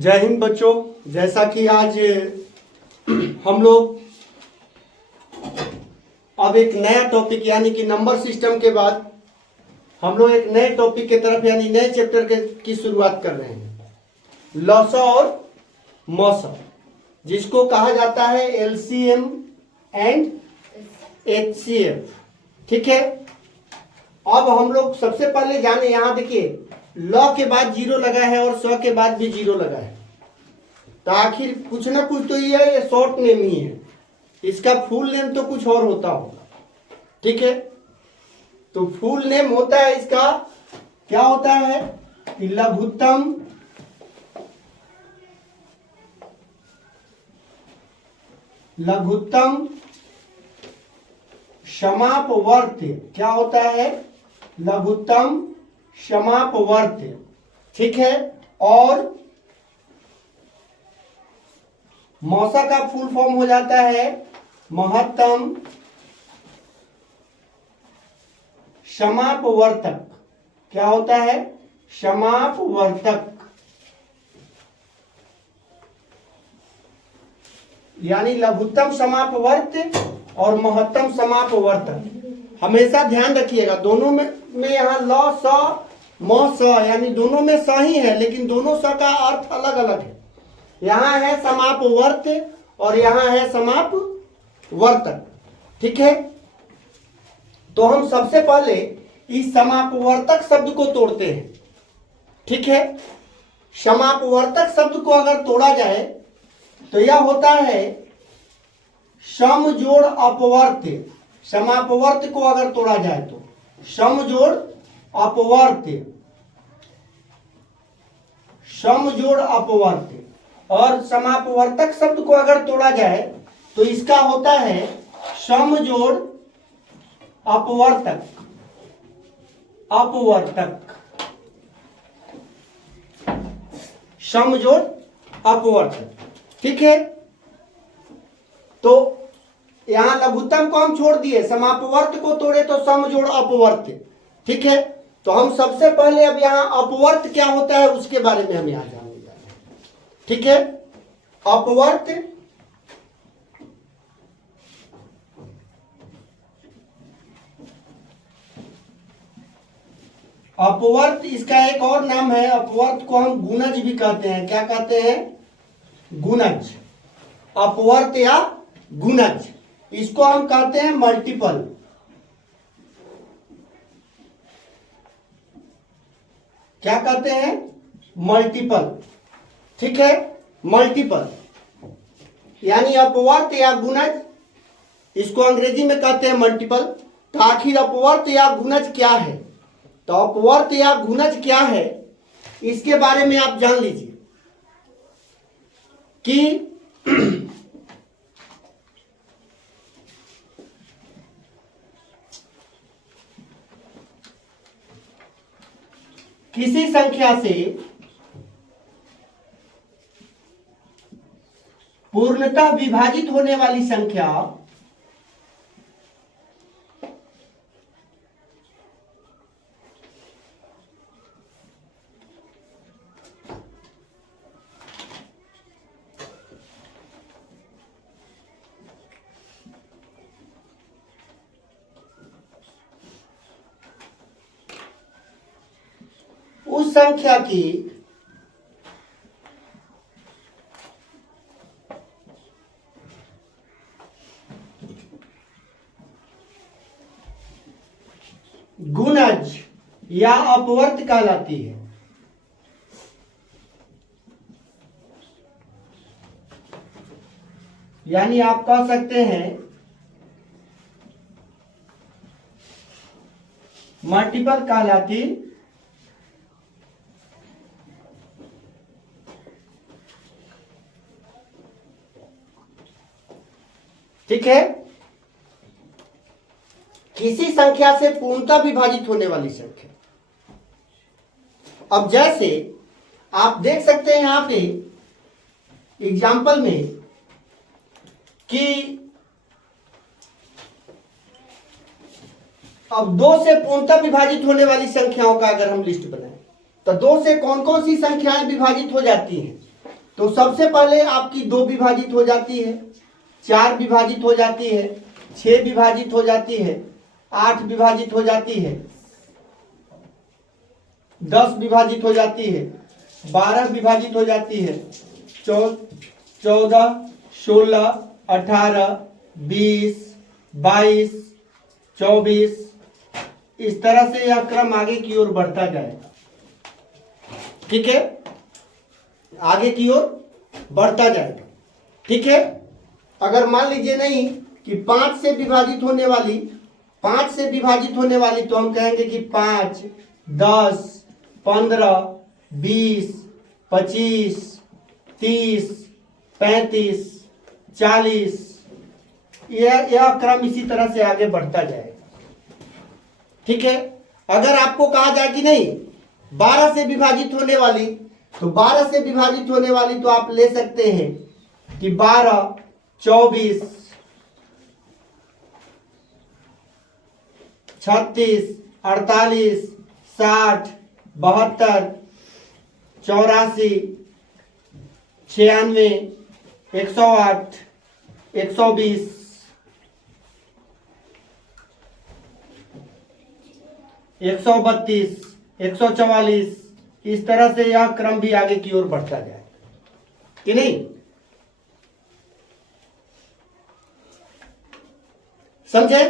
जय हिंद बच्चों। जैसा कि आज हम लोग अब एक नया टॉपिक यानी कि नंबर सिस्टम के बाद हम लोग एक नए टॉपिक के तरफ यानी नए चैप्टर की शुरुआत कर रहे हैं, लॉसा और मौसा, जिसको कहा जाता है एलसीएम एंड एचसीएफ। ठीक है, अब हम लोग सबसे पहले जाने, यहाँ देखिए लॉ के बाद जीरो लगा है और सौ के बाद भी जीरो लगा है, तो आखिर कुछ ना कुछ तो ये शॉर्ट नेम ही है, इसका फुल नेम तो कुछ और होता होगा। ठीक है, तो फुल नेम होता है इसका, क्या होता है कि लघुत्तम समापवर्त्य। क्या होता है? लघुत्तम समापवर्त्य। ठीक है, और मौसा का फुल फॉर्म हो जाता है महत्तम समापवर्तक। क्या होता है? समापवर्तक, यानी लघुत्तम समापवर्त्य और महत्तम समापवर्तक। हमेशा ध्यान रखिएगा, दोनों में यहाँ लॉ स म स यानी दोनों में स ही है, लेकिन दोनों स का अर्थ अलग अलग है। यहाँ है समापवर्त्य और यहाँ है समापवर्तक। ठीक है, तो हम सबसे पहले इस समापवर्तक शब्द को तोड़ते हैं। ठीक है, समापवर्तक शब्द को अगर तोड़ा जाए तो यह होता है सम जोड़ अपवर्त्य। समापवर्त्य को अगर तोड़ा जाए तो सम जोड़ अपवर्त्य, सम जोड़ अपवर्त्य। और समापवर्तक शब्द को अगर तोड़ा जाए तो इसका होता है सम जोड़ अपवर्तक, अपवर्तक, सम जोड़ अपवर्तक। ठीक है, तो यहां लघुत्तम को हम छोड़ दिए, समापवर्त को तोड़े तो सम जोड़ अपवर्त्य। ठीक है, तो हम सबसे पहले अब यहां अपवर्त क्या होता है उसके बारे में हम यहां जानेंगे। ठीक है, अपवर्त अपवर्त इसका एक और नाम है। अपवर्त को हम गुणज भी कहते हैं। क्या कहते हैं? गुणज। अपवर्त या गुणज, इसको हम कहते हैं मल्टीपल। क्या कहते हैं? मल्टीपल। ठीक है, मल्टीपल यानी अपवर्त या गुणज, इसको अंग्रेजी में कहते हैं मल्टीपल। तो आखिर अपवर्त या गुणज क्या है? तो अपवर्त या गुणज क्या है इसके बारे में आप जान लीजिए कि किसी संख्या से पूर्णतः विभाजित होने वाली संख्या उस संख्या की गुणज या अपवर्त कहलाती है। यानी आप कह सकते हैं मल्टीपल कहलाती ठीक है, किसी संख्या से पूर्णतः विभाजित होने वाली संख्या। अब जैसे आप देख सकते हैं यहां पे एग्जाम्पल में कि अब 2 से पूर्णतः विभाजित होने वाली संख्याओं का अगर हम लिस्ट बनाएं तो 2 से कौन कौन सी संख्याएं विभाजित हो जाती हैं? तो सबसे पहले आपकी 2 विभाजित हो जाती है, 4 विभाजित हो जाती है, 6 विभाजित हो जाती है, 8 विभाजित हो जाती है, 10 विभाजित हो जाती है, 12 विभाजित हो जाती है, 14, 16, 18, 20, 22, 24, इस तरह से यह क्रम आगे की ओर बढ़ता जाएगा। ठीक है, आगे की ओर बढ़ता जाएगा। ठीक है, अगर मान लीजिए नहीं कि 5 से विभाजित होने वाली, 5 से विभाजित होने वाली, तो हम कहेंगे कि 5, 10, 15, 20, 25, 30, 35, 40, यह क्रम इसी तरह से आगे बढ़ता जाएगा। ठीक है, अगर आपको कहा जाए कि नहीं 12 से विभाजित होने वाली, तो 12 से विभाजित होने वाली तो आप ले सकते हैं कि 12, 24, 36, 48, 60, 72, 84, 96, 108, 120, 132, 144, इस तरह से यह क्रम भी आगे की ओर बढ़ता जाए कि नहीं। समझे?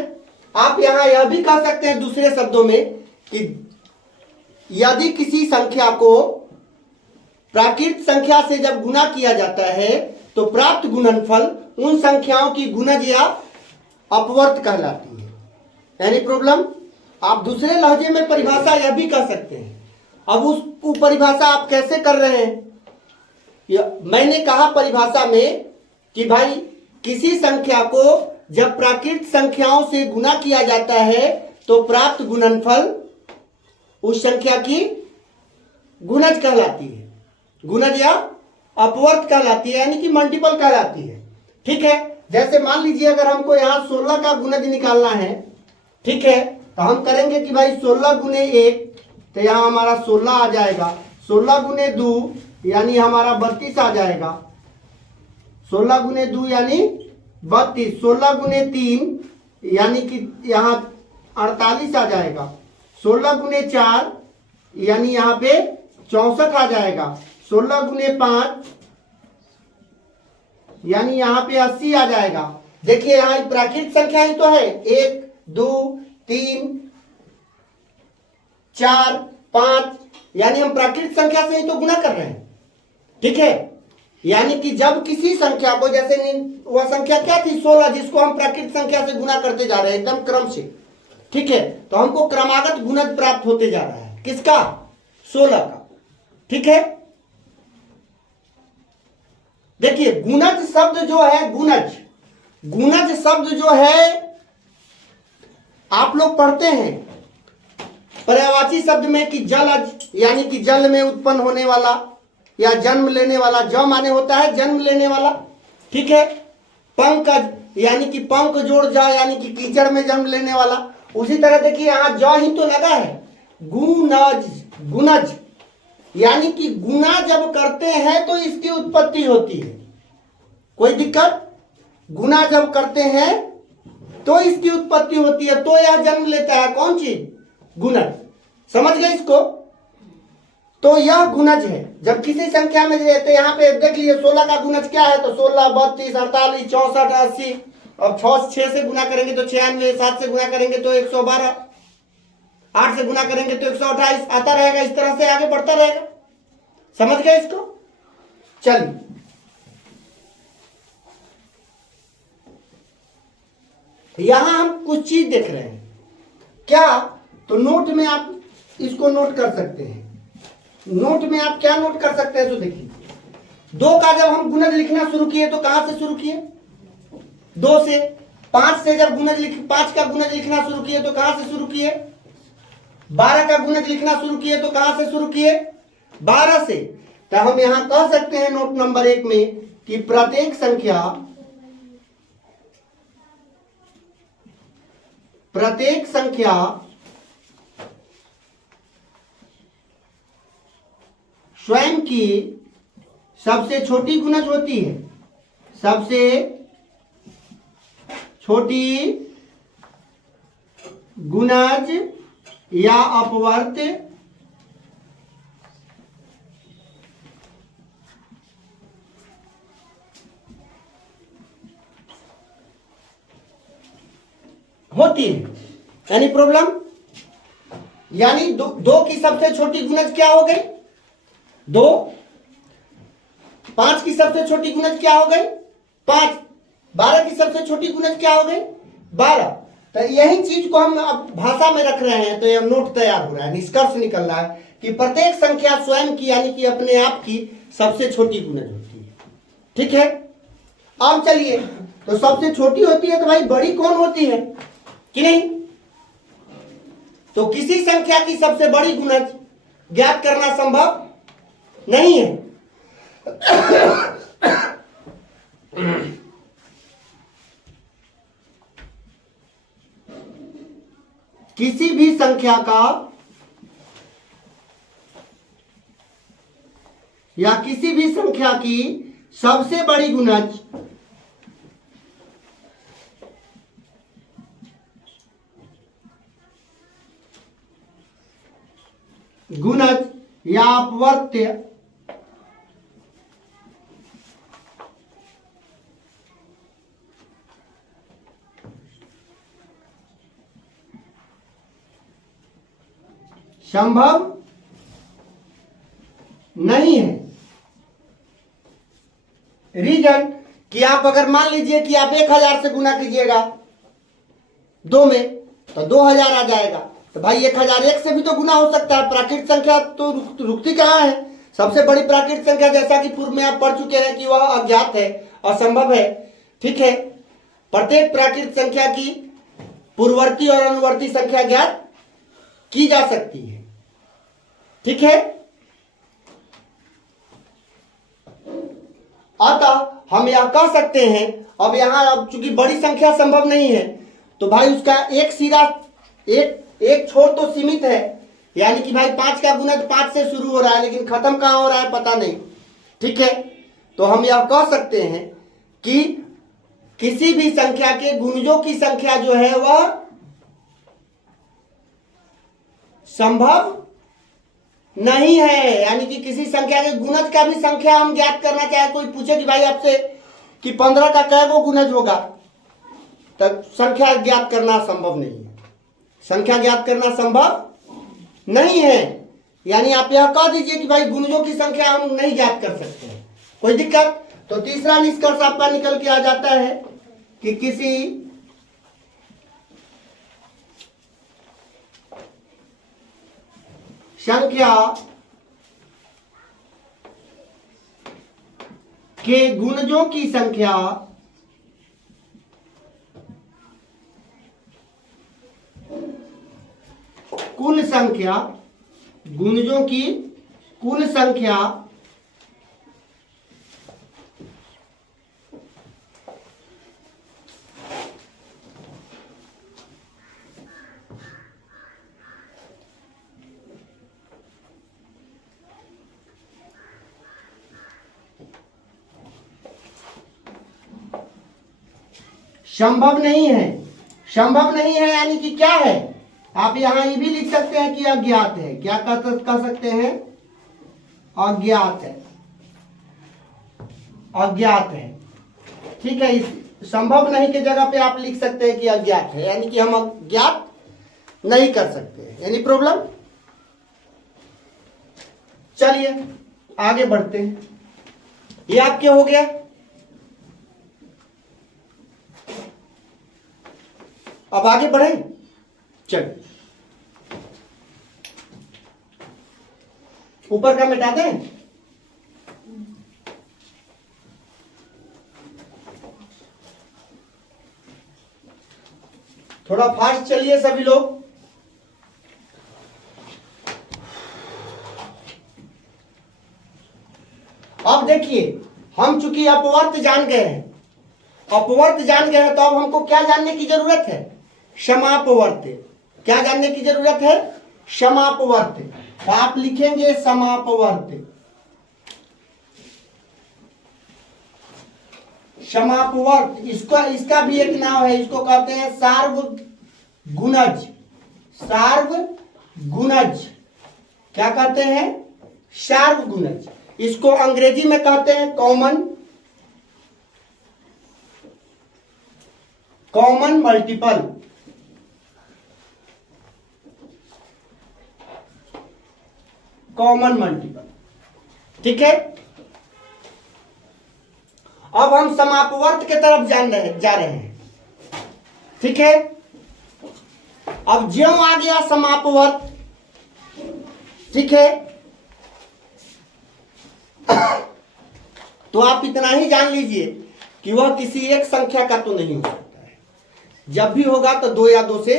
आप यहां यह भी कह सकते हैं दूसरे शब्दों में कि यदि किसी संख्या को प्राकृत संख्या से जब गुना किया जाता है तो प्राप्त गुणनफल उन संख्याओं की गुणज या अपवर्त कहलाती है। यानी प्रॉब्लम, आप दूसरे लहजे में परिभाषा यह भी कर सकते हैं। अब उस परिभाषा आप कैसे कर रहे हैं? मैंने कहा परिभाषा में कि भाई किसी संख्या को जब प्राकृत संख्याओं से गुना किया जाता है तो प्राप्त गुणनफल उस संख्या की गुणज कहलाती है, गुणज या अपवर्त कहलाती है, यानी कि मल्टीपल कहलाती है। ठीक है, जैसे मान लीजिए अगर हमको यहाँ 16 का गुणज निकालना है, ठीक है, तो हम करेंगे कि भाई 16 गुने 1, तो यहाँ हमारा 16 आ जाएगा, 16 गुने 2 यानी हमारा 32 आ जाएगा, 16 गुने 2 यानी 32, 16 गुने 3 यानी कि यहाँ 48 आ जाएगा, 16 गुने 4 यानी यहाँ पे 64 आ जाएगा, 16 गुने 5 यानी यहाँ पे 80 आ जाएगा। देखिए यहाँ प्राकृत संख्या ही तो है, 1, 2, 3, 4, 5, यानी हम प्राकृत संख्या से ही तो गुना कर रहे हैं। ठीक है, यानी कि जब किसी संख्या को, जैसे वह संख्या क्या थी 16, जिसको हम प्राकृत संख्या से गुना करते जा रहे हैं एकदम क्रम से। ठीक है, तो हमको क्रमागत गुणज प्राप्त होते जा रहा है, किसका? 16 का। ठीक है, देखिए गुणज शब्द जो है, गुणज शब्द जो है आप लोग पढ़ते हैं पर्यायवाची शब्द में कि जलज, यानी कि जल में उत्पन्न होने वाला या जन्म लेने वाला, ज माने होता है जन्म लेने वाला। ठीक है, पंकज यानी कि पंख जोड़ जा यानी कि कीचड़ में जन्म लेने वाला। उसी तरह देखिए यहाँ ज ही तो लगा है, गुणज यानी कि गुना जब करते हैं तो इसकी उत्पत्ति होती है। कोई दिक्कत? गुना जब करते हैं तो इसकी उत्पत्ति होती है, तो यह जन्म लेता है कौन चीज? गुणज। समझ गए इसको? तो यह गुणज है। जब किसी संख्या में रहते, यहाँ पे देख लिए 16 का गुणज क्या है, तो 16, 32, 48, 64, 80। अब 6 से गुना करेंगे तो 96, 7 से गुना करेंगे तो 112, 8 से गुना करेंगे तो 128 आता रहेगा, इस तरह से आगे बढ़ता रहेगा। समझ गए इसको? चलिए यहां हम कुछ चीज देख रहे हैं क्या, तो नोट में आप इसको नोट कर सकते हैं। नोट में आप क्या नोट कर सकते हैं, तो देखिए 2 का जब हम गुणज लिखना शुरू किए तो कहां से शुरू किए? 2 से। 5 से जब 5 का गुणज लिखना शुरू किए तो कहां से शुरू किए? 12 का गुणज लिखना शुरू किए तो कहां से शुरू किए? 12 से। तो हम यहां कह सकते हैं नोट नंबर 1 में कि प्रत्येक संख्या स्वयं की सबसे छोटी गुणज होती है, सबसे छोटी गुणज या अपवर्त होती है। यानी प्रॉब्लम, यानी दो की सबसे छोटी गुणज क्या हो गई? 2। 5 की सबसे छोटी गुणज क्या हो गई? 5। 12 की सबसे छोटी गुणज क्या हो गई? 12। तो यही चीज को हम अब भाषा में रख रहे हैं, तो यह नोट तैयार हो रहा है, निष्कर्ष निकल रहा है कि प्रत्येक संख्या स्वयं की यानी कि अपने आप की सबसे छोटी गुणज होती है। ठीक है, अब चलिए, तो सबसे छोटी होती है तो भाई बड़ी कौन होती है कि नहीं? तो किसी संख्या की सबसे बड़ी गुणज ज्ञात करना संभव नहीं है। किसी भी संख्या का या किसी भी संख्या की सबसे बड़ी गुणज या अपवर्त्य संभव नहीं है। रीजन कि आप अगर मान लीजिए कि आप 1000 से गुना कीजिएगा 2 में तो 2000 आ जाएगा, तो भाई 1001 से भी तो गुना हो सकता है। प्राकृतिक संख्या तो रुकती कहाँ है? सबसे बड़ी प्राकृतिक संख्या, जैसा कि पूर्व में आप पढ़ चुके हैं कि वह अज्ञात है, असंभव है। ठीक है, प्रत्येक प्राकृतिक संख्या की पूर्ववर्ती और अनुवर्ती संख्या ज्ञात की जा सकती है। ठीक है, अतः हम यह कह सकते हैं, अब यहां अब चूंकि बड़ी संख्या संभव नहीं है तो भाई उसका एक सिरा एक छोर तो सीमित है, यानी कि भाई 5 का गुणज 5 से शुरू हो रहा है लेकिन खत्म कहां हो रहा है पता नहीं। ठीक है, तो हम यह कह सकते हैं कि किसी भी संख्या के गुणजों की संख्या जो है वह संभव नहीं है। यानी कि किसी संख्या के गुणज का भी संख्या हम ज्ञात करना चाहे, कोई पूछे कि भाई आपसे कि 15 का कै गो गुणज होगा, तब संख्या ज्ञात करना संभव नहीं है। संख्या ज्ञात करना संभव नहीं है, यानी आप यह कह दीजिए कि भाई गुणजों की संख्या हम नहीं ज्ञात कर सकते हैं। कोई दिक्कत? तो तीसरा निष्कर्ष आपका निकल के आ जाता है कि किसी संख्या के गुणजों की संख्या कुल संख्या, गुणजों की कुल संख्या संभव नहीं है। संभव नहीं है यानी कि क्या है? आप यहां ये भी लिख सकते हैं कि अज्ञात है। क्या कह सकते हैं? अज्ञात है, अज्ञात है। ठीक है, इस संभव नहीं के जगह पे आप लिख सकते हैं कि अज्ञात है, यानी कि हम अज्ञात नहीं कर सकते। यानी प्रॉब्लम। चलिए आगे बढ़ते हैं। ये आपके हो गया। अब आगे बढ़ें। चलिए ऊपर का मिटा दें। थोड़ा फास्ट चलिए सभी लोग। अब देखिए, हम चूंकि अपवर्त जान गए हैं, अपवर्त जान गए हैं, तो अब हमको क्या जानने की जरूरत है? समापवर्त। क्या जानने की जरूरत है? समापवर्त। तो आप लिखेंगे समापवर्त। समापवर्त, इसका इसका भी एक नाम है, इसको कहते हैं सार्वगुणज। सार्वगुणज क्या कहते हैं? सार्वगुणज। इसको अंग्रेजी में कहते हैं कॉमन मल्टीपल। कॉमन मल्टीपल, ठीक है। अब हम समापवर्त के तरफ जा रहे हैं, ठीक है। अब ज्यों आ गया समापवर्त, ठीक है, तो आप इतना ही जान लीजिए कि वह किसी एक संख्या का तो नहीं हो सकता है। जब भी होगा तो 2 या 2 से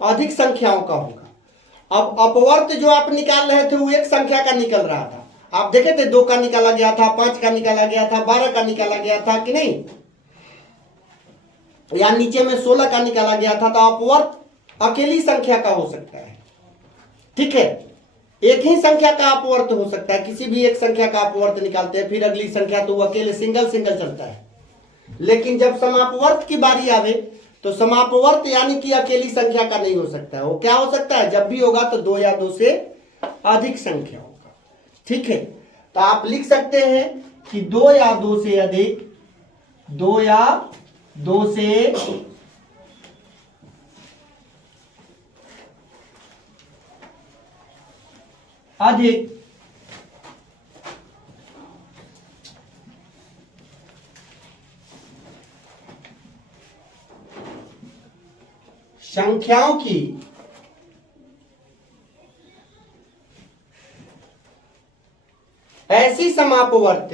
अधिक संख्याओं का होगा। अब अपवर्त जो आप निकाल रहे थे वो एक संख्या का निकल रहा था, आप देखे थे 2 का निकाला गया था, 5 का निकाला गया था, 12 का निकाला गया था कि नहीं, या नीचे में 16 का निकाला गया था। तो अपवर्त अकेली संख्या का हो सकता है, ठीक है। एक ही संख्या का अपवर्त हो सकता है, किसी भी एक संख्या का अपवर्त निकालते हैं, फिर अगली संख्या तो वो अकेले सिंगल चलता है। लेकिन जब समापवर्त की बारी आवे तो समापवर्त यानी कि अकेली संख्या का नहीं हो सकता है। वो क्या हो सकता है? जब भी होगा तो 2 या 2 से अधिक संख्या होगा, ठीक है। तो आप लिख सकते हैं कि 2 या 2 से अधिक, 2 या 2 से अधिक संख्याओं की ऐसी समापवर्त,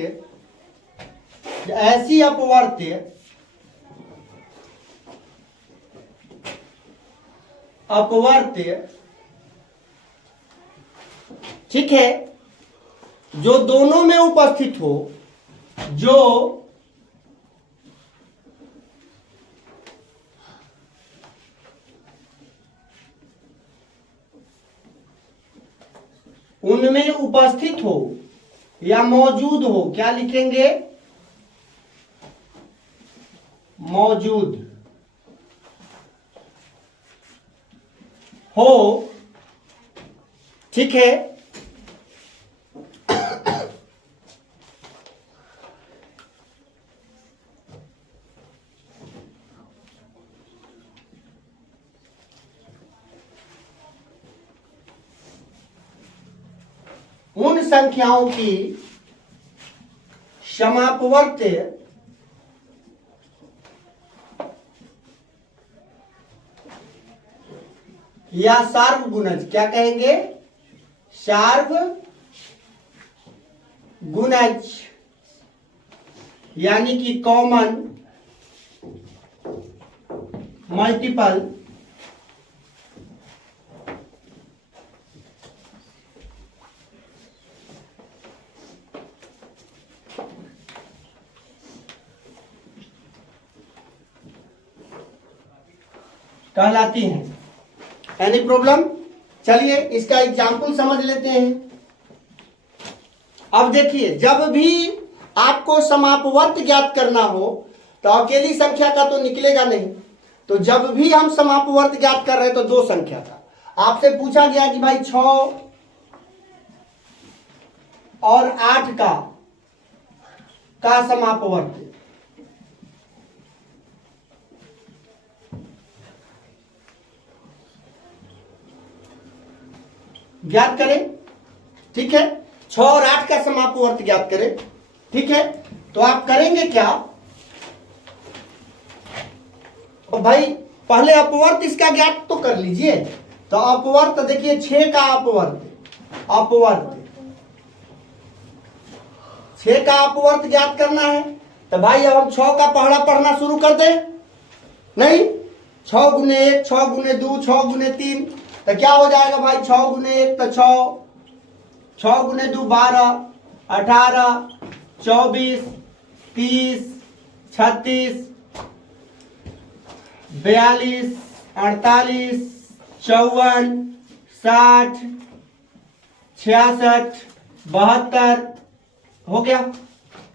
ऐसी अपवर्त ठीक है, जो दोनों में उपस्थित हो, जो उनमें उपस्थित हो या मौजूद हो। क्या लिखेंगे? मौजूद हो, ठीक है। उन संख्याओं की समापवर्त या सार्वगुणज, क्या कहेंगे? सार्वगुणज यानी कि कॉमन मल्टीपल कहलाती हैं। Any problem? चलिए इसका एग्जाम्पल समझ लेते हैं। अब देखिए, जब भी आपको समापवर्त ज्ञात करना हो तो अकेली संख्या का तो निकलेगा नहीं। तो जब भी हम समापवर्त ज्ञात कर रहे हैं तो 2 संख्या का। आपसे पूछा गया कि भाई 6 और 8 का समापवर्त ज्ञात करें, ठीक है। 6 और 8 का समापवर्त ज्ञात करें, ठीक है। तो आप करेंगे क्या? तो भाई पहले अपवर्त इसका ज्ञात तो कर लीजिए। तो अपवर्त देखिए, 6 का अपवर्त 6 का अपवर्त ज्ञात करना है। तो भाई अब हम 6 का पहला पढ़ना शुरू कर दें? नहीं, 6 गुने 1, 6 गुने 2, 6 गुने 3, तो क्या हो जाएगा भाई? 6 गुने 1 तो 6, 6 गुने 2 12, 18, 24, 30, 36, 42, 48, 54, 60, 66, 72 हो गया।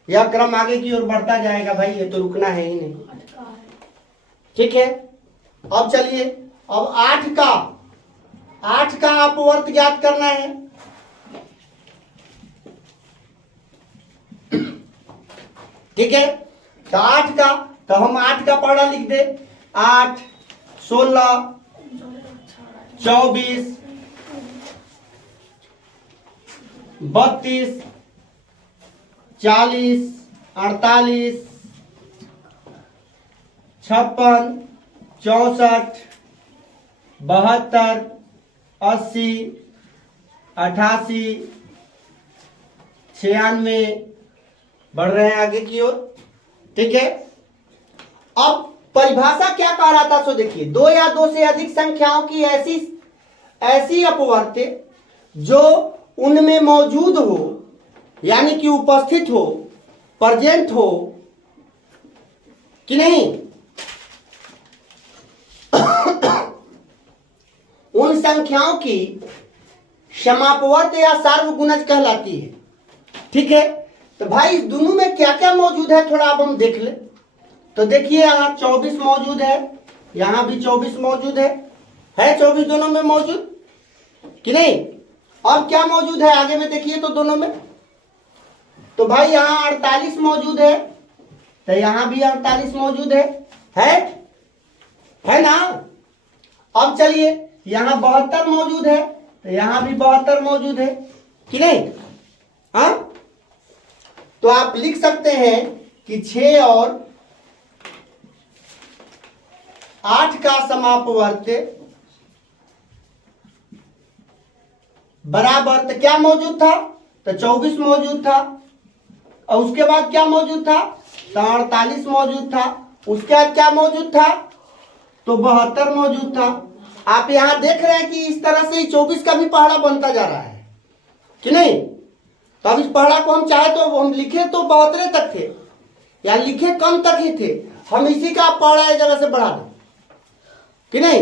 यह क्रम आगे की ओर बढ़ता जाएगा भाई, ये तो रुकना है ही नहीं। ठीक है, अब चलिए, अब 8 का अपवर्त ज्ञात करना है। ठीक है, तो 8 का, तो हम 8 का पढ़ा लिख दे। 8, 16, 24, 32, 40, 48, 56, 64, 72, 80, 88, 96, बढ़ रहे हैं आगे की ओर। ठीक है, अब परिभाषा क्या कह रहा था, सो देखिए, 2 या 2 से अधिक संख्याओं की ऐसी अपवर्त जो उनमें मौजूद हो, यानी कि उपस्थित हो, प्रेजेंट हो कि नहीं, उन संख्याओं की समापवर्त या सार्वगुणज कहलाती है। ठीक है, तो भाई इस दोनों में क्या क्या मौजूद है थोड़ा अब हम देख ले। तो देखिए, यहाँ 24 मौजूद है, यहाँ भी 24 मौजूद है 24 दोनों में मौजूद कि नहीं। अब क्या मौजूद है आगे में देखिए तो दोनों में, तो भाई यहाँ 48 मौजूद है, तो यहाँ भी 48 मौजूद है ना। अब चलिए, यहाँ 72 मौजूद है, तो यहाँ भी 72 मौजूद है कि नहीं। हाँ, तो आप लिख सकते हैं कि 6 और 8 का समापवर्त बराबर, तो क्या मौजूद था, तो 24 मौजूद था, और उसके बाद क्या मौजूद था, तो 48 मौजूद था, उसके बाद क्या मौजूद था, तो 72 मौजूद था। आप यहां देख रहे हैं कि इस तरह से 24 का भी पहाड़ा बनता जा रहा है कि नहीं। तो अब इस पहाड़ा को हम चाहे तो हम लिखे तो 72 तक थे, या लिखे कम तक ही थे, हम इसी का पहाड़ा एक जगह से बढ़ा दें कि नहीं।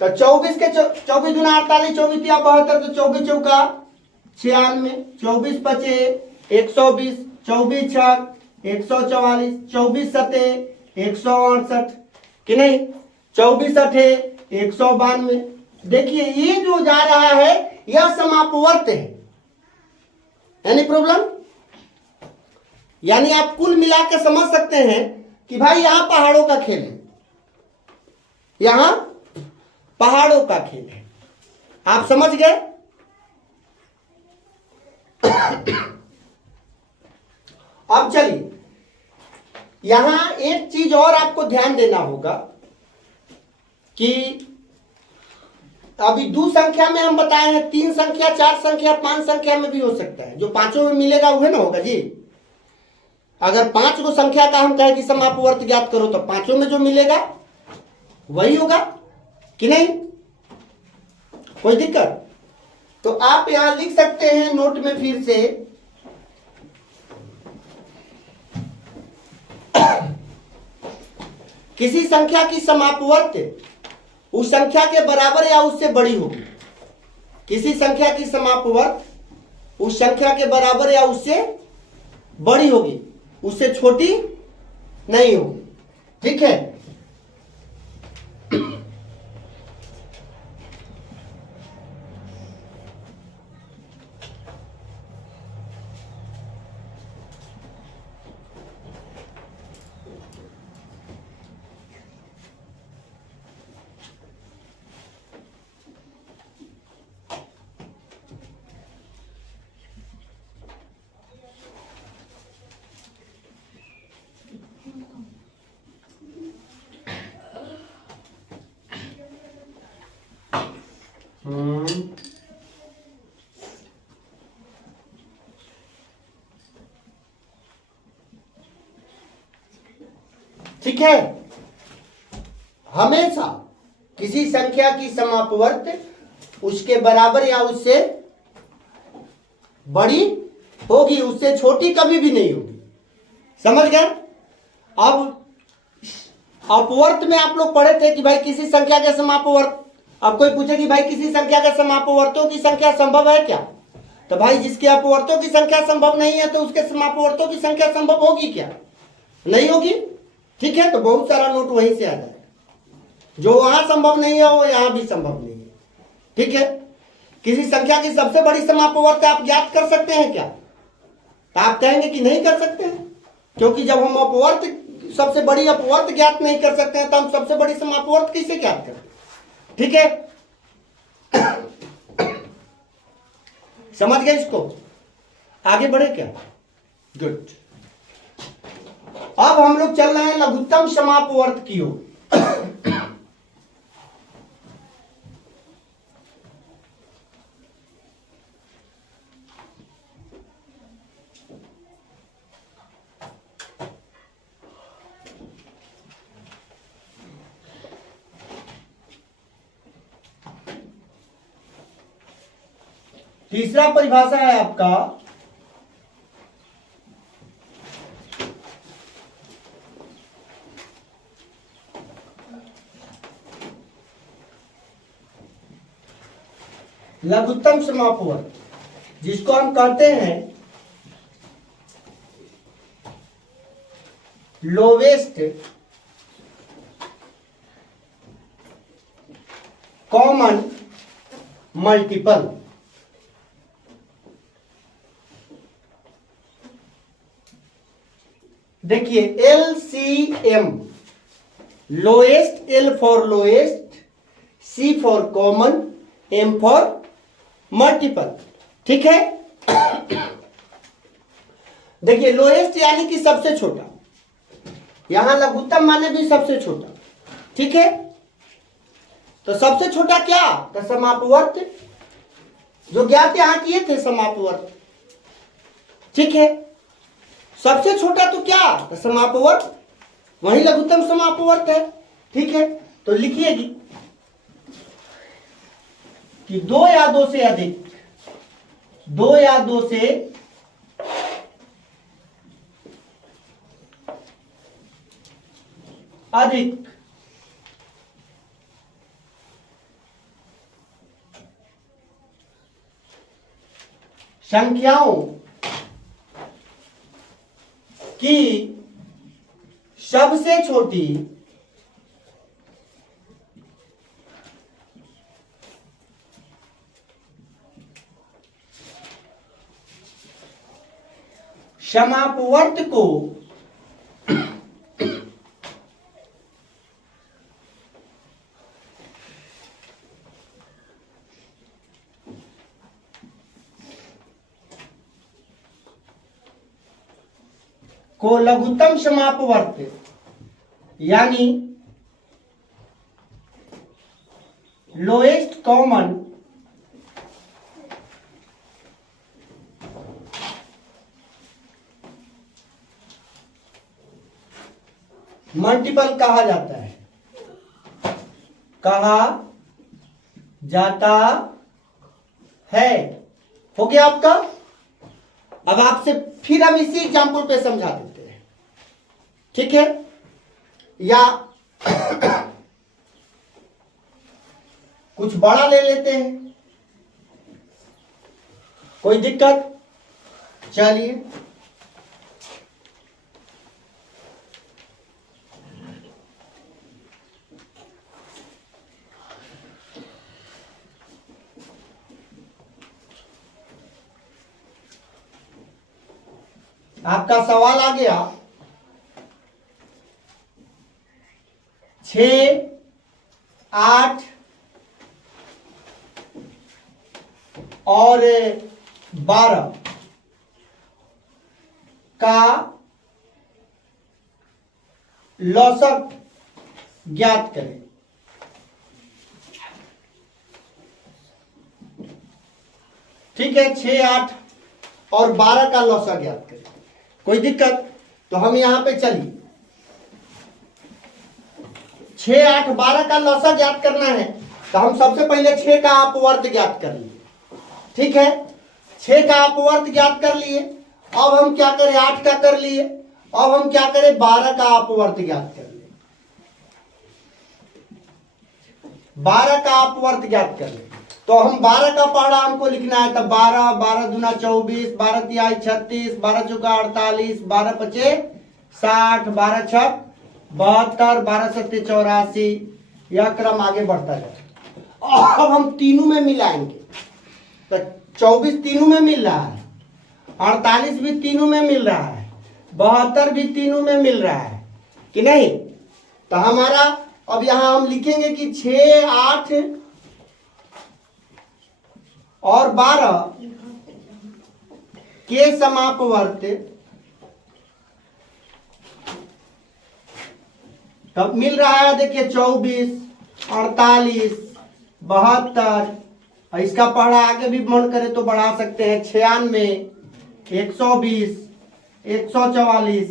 तो 24 के 24 दूना 48, 24 या 72, तो 24 चौका 96, 24 पचे 120, 24 छक 144, 24 सते 168 कि नहीं, 24 अठे 192। देखिए ये जो जा रहा है यह समापवर्त है। एनी प्रॉब्लम, यानी आप कुल मिला के समझ सकते हैं कि भाई यहां पहाड़ों का खेल है, यहां पहाड़ों का खेल है। आप समझ गए। अब चलिए, यहां एक चीज और आपको ध्यान देना होगा कि अभी 2 संख्या में हम बताए हैं, 3 संख्या, 4 संख्या, 5 संख्या में भी हो सकता है। जो 5 में मिलेगा वह ना होगा जी। अगर 5 को संख्या का हम कहें कि समापवर्त ज्ञात करो, तो 5 में जो मिलेगा वही होगा कि नहीं, कोई दिक्कत। तो आप यहां लिख सकते हैं नोट में फिर से, किसी संख्या की समापवर्त उस संख्या के बराबर या उससे बड़ी होगी। किसी संख्या की समापवर्त उस संख्या के बराबर या उससे बड़ी होगी, उससे छोटी नहीं होगी। ठीक है, ठीक है। हमेशा किसी संख्या की समापवर्त उसके बराबर या उससे बड़ी होगी, उससे छोटी कभी भी नहीं होगी। समझ गए। अब अपवर्त में आप लोग पढ़े थे कि भाई किसी संख्या के समापवर्त, अब कोई पूछे कि भाई किसी संख्या के समापवर्तों की संख्या संभव है क्या, तो भाई जिसके अपवर्तों की संख्या संभव नहीं है तो उसके समापवर्तों की संख्या संभव होगी क्या? नहीं होगी। ठीक है, तो बहुत सारा नोट वहीं से आ जाएगा। जो वहां संभव नहीं है वो यहां भी संभव नहीं है। ठीक है, किसी संख्या की सबसे बड़ी समापवर्त आप ज्ञात कर सकते हैं क्या? तो आप कहेंगे कि नहीं कर सकते हैं, क्योंकि जब हम अपवर्त सबसे बड़ी अपवर्त ज्ञात नहीं कर सकते हैं तो हम सबसे बड़ी समापवर्त कैसे ज्ञात करें? ठीक है, समझ गए इसको? आगे बढ़े क्या? गुड। अब हम लोग चल रहे हैं लघुत्तम समापवर्त की ओर। तीसरा परिभाषा है आपका लघुत्तम समापवर्त, जिसको हम कहते हैं लोवेस्ट कॉमन मल्टीपल। देखिए LCM, lowest, L for lowest, C for common, M for multiple. ठीक है, देखिए लोएस्ट यानी कि सबसे छोटा, यहां लघुत्तम माने भी सबसे छोटा। ठीक है, तो सबसे छोटा क्या? तो समापवर्त, जो ज्ञात यहां किए थे समापवर्त। ठीक है, सबसे छोटा तो क्या? तो समापवर्त, वही लघुत्तम समापवर्त है। ठीक है, तो लिखिएगी कि दो या दो से अधिक, दो या दो से अधिक संख्याओं की सबसे छोटी समापवर्त को लघुत्तम समापवर्त यानी लोएस्ट कॉमन मल्टीपल कहा जाता है, कहा जाता है। हो गया आपका? अब आपसे फिर हम इसी एग्जाम्पल पे समझा देते हैं। ठीक है, या कुछ बड़ा ले लेते हैं, कोई दिक्कत? चलिए, आपका सवाल आ गया 6, 8 और 12 का लौसक ज्ञात करें। ठीक है, 6, 8 और 12 का लौसक ज्ञात करें। कोई दिक्कत? तो हम यहां पे चलिए, 6, 8, 12 का लौसक ज्ञात करना है तो हम सबसे पहले 6 का अपवर्त ज्ञात कर लिए। ठीक है, 6 का अपवर्त ज्ञात कर लिए। अब हम क्या करें? 8 का कर लिए। अब हम क्या करें? 12 का अपवर्त ज्ञात कर लिए। 12 का अपवर्त ज्ञात कर लिए। तो हम 12 का पहाड़ा हमको लिखना है, तब 12, 12 दूना 24, 12 तिहाई 36, 12 चौका 48, 12 पचे 60, 12 छक 72, 12 सत्ते 84। यह क्रम आगे बढ़ता जाए। अब हम तीनों में मिलाएंगे, तो 24 तीनों में मिल रहा है, 48 भी तीनों में मिल रहा है, 72 भी तीनों में मिल रहा है कि नहीं। तो हमारा अब यहां हम लिखेंगे कि 6, 8 और 12 के समापवर्त तब मिल रहा है। देखिए 24, 48, 72, और इसका पढ़ा आगे भी मन करे तो बढ़ा सकते हैं, 96, 120, 144,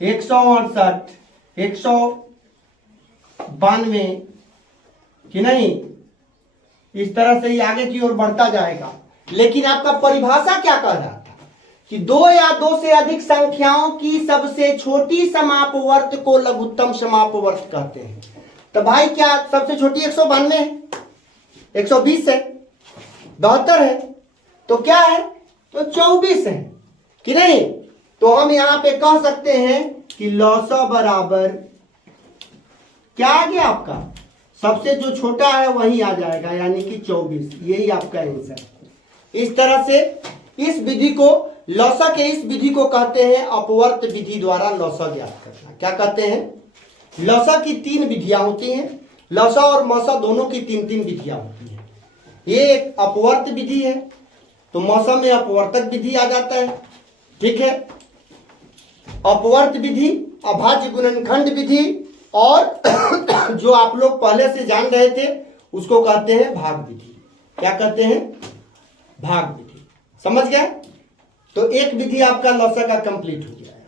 168, 192 कि नहीं। इस तरह से ही आगे की ओर बढ़ता जाएगा। लेकिन आपका परिभाषा क्या कह रहा था कि दो या दो से अधिक संख्याओं की सबसे छोटी समापवर्त को लघुत्तम समापवर्त कहते हैं। तो भाई क्या सबसे छोटी 192 है, 120 है, 72 है, तो क्या है, तो 24 है कि नहीं। तो हम यहां पे कह सकते हैं कि लौसा बराबर क्या आ गया आपका, सबसे जो छोटा है वही आ जाएगा, यानी कि 24। यही आपका आंसर। इस तरह से इस विधि को, लौसा के इस विधि को कहते हैं अपवर्त विधि द्वारा लौसा ज्ञात करना। क्या कहते हैं, लौसा की 3 विधियां होती हैं। लौसा और मौसा दोनों की 3-3 विधियां होती हैं। ये एक अपवर्त विधि है, तो मौसा में अपवर्तक विधि आ जाता है, ठीक है। अपवर्त विधि, अभाज्य गुणनखंड विधि, और जो आप लोग पहले से जान रहे थे उसको कहते हैं भाग विधि। क्या कहते हैं, भाग विधि। समझ गए। तो एक विधि आपका लौसा का कंप्लीट हो गया है।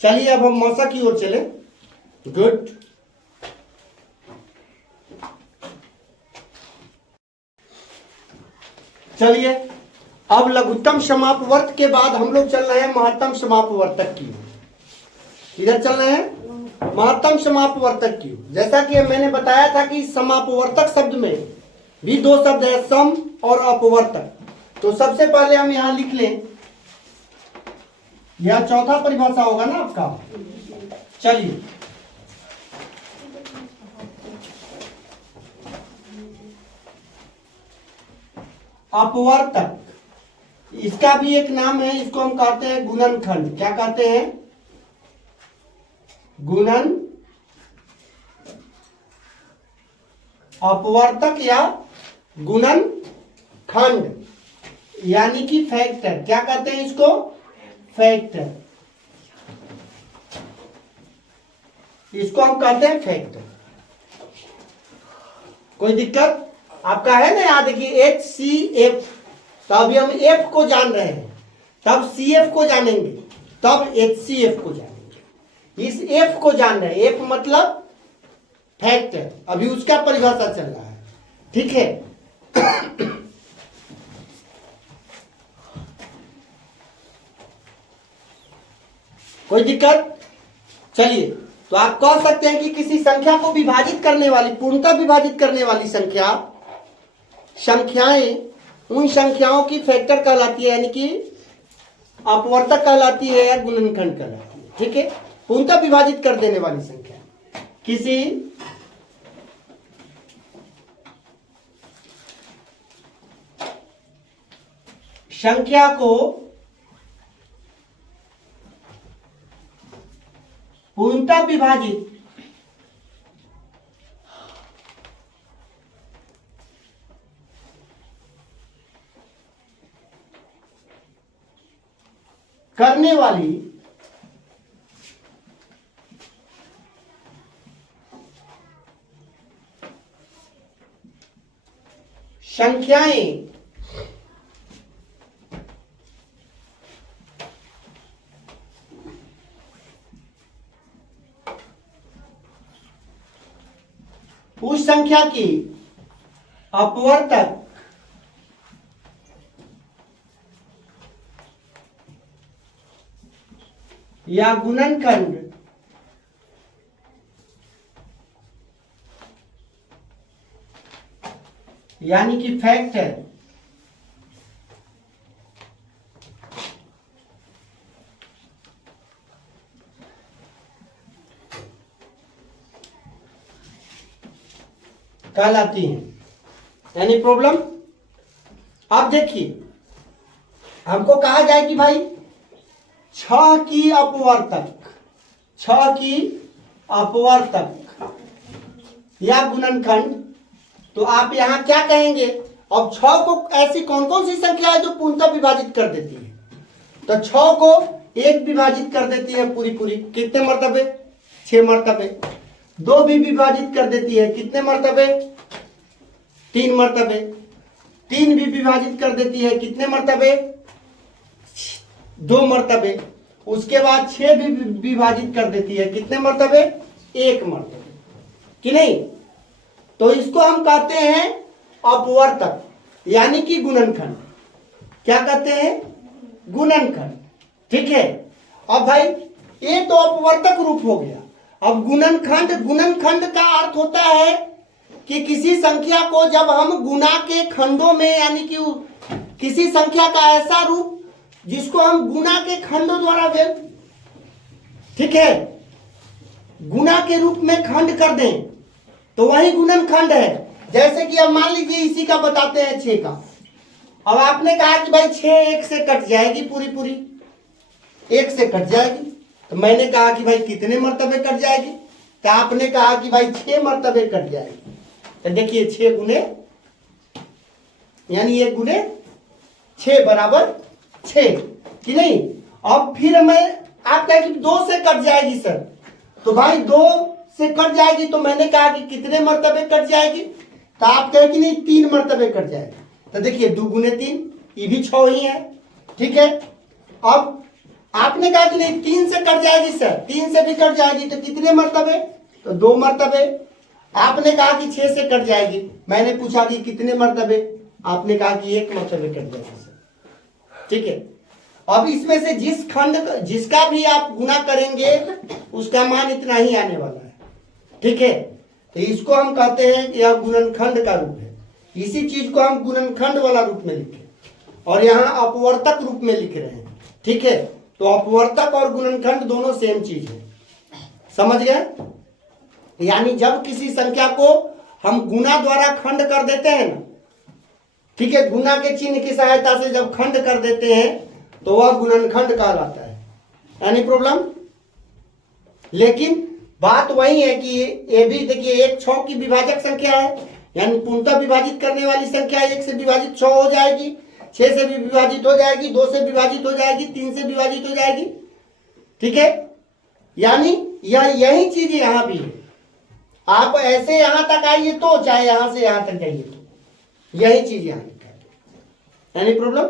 चलिए अब हम मौसा की ओर चले। गुड। चलिए अब लघुत्तम समापवर्त के बाद हम लोग चल रहे हैं महत्तम समापवर्तक की ओर। इधर चल रहे हैं महत्तम समापवर्तक की ओर। जैसा कि मैंने बताया था कि समापवर्तक शब्द में भी 2 शब्द है, सम और अपवर्तक। तो सबसे पहले हम यहां लिख लें, यह चौथा परिभाषा होगा ना आपका। चलिए अपवर्तक, इसका भी एक नाम है, इसको हम कहते हैं गुणनखंड। क्या कहते हैं, गुणन अपवर्तक या गुणनखंड, यानी कि फैक्टर। क्या कहते हैं इसको, फैक्टर। इसको हम कहते हैं फैक्टर। कोई दिक्कत आपका है ना। याद देखिए HCF, तो अभी हम F को जान रहे हैं, तब CF को जानेंगे, तब HCF को जानेंगे। इस F को जान रहे हैं, F मतलब फैक्टर, अभी उसका परिभाषा चल रहा है, ठीक है। कोई दिक्कत। चलिए, तो आप कह सकते हैं कि किसी संख्या को विभाजित करने वाली, पूर्णतः विभाजित करने वाली संख्याएं उन संख्याओं की फैक्टर कहलाती है, यानी कि अपवर्तक कहलाती है या गुणनखंड कहलाती है, ठीक है। पूर्णतः विभाजित कर देने वाली संख्या, किसी संख्या को पूर्णतः विभाजित करने वाली संख्याएं उस संख्या की अपवर्तक या गुणनखंड यानी कि फैक्ट है। कहलाती हैं। Any problem? अब देखिए, हमको कहा जाए कि भाई 6 की अपवर्तक, 6 की अपवर्तक या गुणनखंड, तो आप यहां क्या कहेंगे? अब 6 को ऐसी कौन कौन सी संख्या है जो पूर्णतः विभाजित कर देती है? तो 6 को 1 विभाजित कर देती है पूरी पूरी, कितने मर्तबे? 6 मर्तबे। 2 भी विभाजित कर देती है, कितने मर्तबे? 3 मर्तबे। 3 भी विभाजित कर देती है, कितने मर्तबे? 2 मर्तबे। उसके बाद 6 भी विभाजित कर देती है, कितने मर्तबे? 1 मर्तबे, कि नहीं? तो इसको हम कहते हैं अपवर्तक, यानी कि गुणनखंड। क्या कहते हैं? गुणनखंड। ठीक है। अब भाई ये तो अपवर्तक रूप हो गया। अब गुणनखंड, गुणनखंड का अर्थ होता है कि किसी संख्या को जब हम गुणा के खंडों में, यानी कि किसी संख्या का ऐसा रूप जिसको हम गुणा के खंडों द्वारा व्यक्त, ठीक है, गुणा के रूप में खंड कर दें तो वही गुणनखंड है। जैसे कि अब मान लीजिए इसी का बताते हैं 6 का। अब आपने कहा कि भाई 6 1 से कट जाएगी, पूरी पूरी 1 से कट जाएगी। तो मैंने कहा कि भाई कितने मर्तबे कट जाएगी? तो आपने कहा कि भाई 6 मर्तबे कट जाएगी। तो देखिए 6 गुने, यानी 1 गुने 6 बराबर 6, कि नहीं? अब फिर मैं, आप कहे कि 2 से कट जाएगी सर, तो भाई 2 से कट जाएगी, तो मैंने कहा कि कितने मर्तबे कट जाएगी? तो आप कहे कि नहीं 3 मर्तबे कट जाएगी। तो देखिए 2 गुने 3, ये भी 6 ही है। ठीक है। अब आपने कहा कि नहीं 3 से कट जाएगी सर, 3 से भी कट जाएगी, तो कितने मर्तबे? तो 2 मर्तबे। आपने कहा कि 6 से कट जाएगी, मैंने पूछा कि कितने मर्तबे? आपने कहा कि 1 मर्तबे कट जाएगी सर। ठीक है। अब इसमें से जिस खंड, जिसका भी आप गुणा करेंगे उसका मान इतना ही आने वाला है। ठीक है। तो इसको हम कहते हैं कि यह गुणनखंड का रूप है। इसी चीज को हम गुणनखंड वाला रूप में लिखे और यहाँ अपवर्तक रूप में लिख रहे हैं। ठीक है। तो अपवर्तक और गुणनखंड दोनों सेम चीज है, समझ गए? यानी जब किसी संख्या को हम गुणा द्वारा खंड कर देते हैं ना, ठीक है, गुणा के चिन्ह की सहायता से जब खंड कर देते हैं तो वह गुणनखंड कहलाता है। Any problem? लेकिन बात वही है कि ये भी देखिए, 1 6 की विभाजक संख्या है, यानी पूर्णतः विभाजित करने वाली संख्या 1 से विभाजित 6 हो जाएगी, 6 से भी विभाजित हो जाएगी, 2 से विभाजित हो जाएगी, 3 से विभाजित हो जाएगी। ठीक है। यानी यही चीज यहां भी है। आप ऐसे यहां तक आइए तो, चाहे यहां से यहां तक जाइए तो यही चीज यहां लिखा है। Any problem?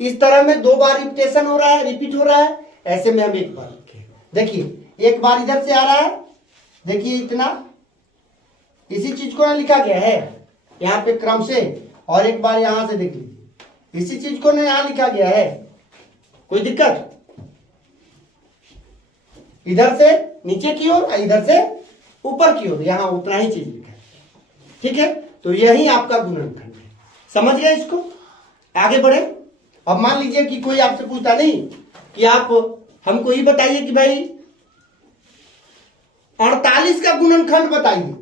इस तरह में 2 बार रिपीटेशन हो रहा है, रिपीट हो रहा है, ऐसे में हम 1 बार लिखे। देखिए 1 बार इधर से आ रहा है, देखिए इतना, इसी चीज को ना लिखा गया है यहाँ पे क्रम से, और 1 बार यहां से देख लीजिए, इसी चीज को ना यहाँ लिखा गया है। कोई दिक्कत? इधर से नीचे की ओर, इधर से ऊपर की ओर, यहां उतना ही चीज लिखा है। ठीक है। तो यही आपका गुणनखंड है। समझ गए इसको? आगे बढ़े। अब मान लीजिए कि कोई आपसे पूछता नहीं कि आप हमको ये बताइए कि भाई 48 का गुणनखंड बताइए।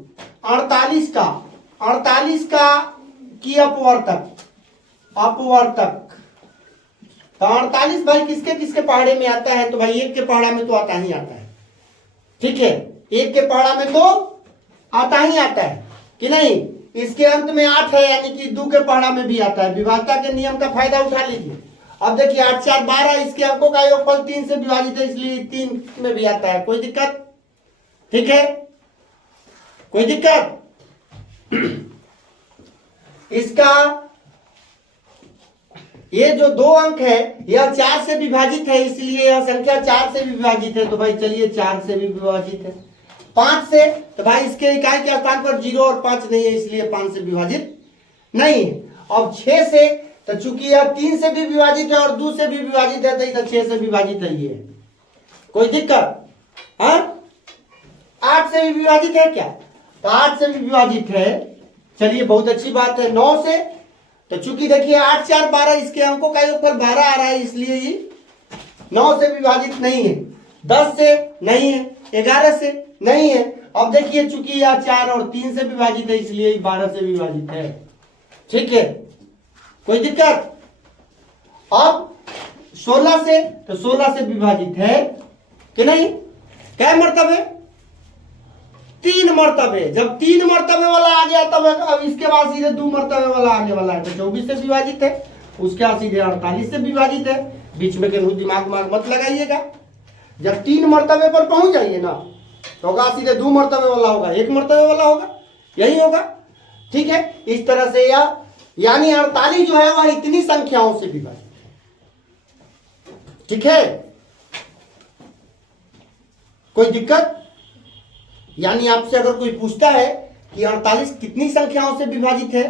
48 का की अपवर्तक, तो 48 भाई किसके किसके पहाड़े में आता है? तो भाई 1 के पहाड़ा में तो आता ही आता है। ठीक है। 1 के पहाड़ा में तो आता ही आता है, कि नहीं? इसके अंत में 8 है, यानी कि 2 के पहाड़ा में भी आता है। विभाजता के नियम का फायदा उठा लीजिए। अब देखिए 8 4 12, इसके अंकों का योगफल 3 से विभाजित है, इसलिए 3 में भी आता है। कोई दिक्कत? ठीक है। कोई दिक्कत? इसका ये जो 2 अंक है यह 4 से विभाजित है, इसलिए यह संख्या 4 से विभाजित है। तो भाई चलिए 4 से भी विभाजित है। 5 से, तो भाई इसके इकाई के स्थान पर 0 और 5 नहीं है, इसलिए 5 से विभाजित नहीं है। अब 6 से, तो चूंकि यह 3 से भी विभाजित है और 2 से भी विभाजित है, तो इधर 6 से विभाजित है ये। कोई दिक्कत? हाँ। 8 से भी विभाजित है क्या? तो 8 से भी विभाजित है, चलिए बहुत अच्छी बात है। 9 से तो चूंकि देखिए 8 4 12 इसके अंकों का ऊपर 12 आ रहा है, इसलिए ये 9 से विभाजित नहीं है। 10 से नहीं है, 11 से नहीं है। अब देखिए चूंकि यह 4 और 3 से विभाजित है, इसलिए 12 से विभाजित है। ठीक है, कोई दिक्कत? अब 16 से तो 16 से विभाजित है कि नहीं? क्या मर्तबे? 3 मर्तबे। जब 3 मर्तबे वाला आ गया तब अब इसके बाद सीधे 2 मर्तबे वाला आने वाला है, तो 24 से विभाजित है, उसके बाद सीधे 48 से विभाजित है। बीच में कहीं दिमाग मत लगाइएगा। जब 3 मर्तबे पर पहुंच जाइए ना तो होगा सीधे 2 मर्तबे वाला होगा, 1 मर्तबे वाला होगा, यही होगा। ठीक है, इस तरह से यानी 48 जो है वह इतनी संख्याओं से विभाजित। ठीक है, कोई दिक्कत? यानी आपसे अगर कोई पूछता है कि 48 कितनी संख्याओं से विभाजित है,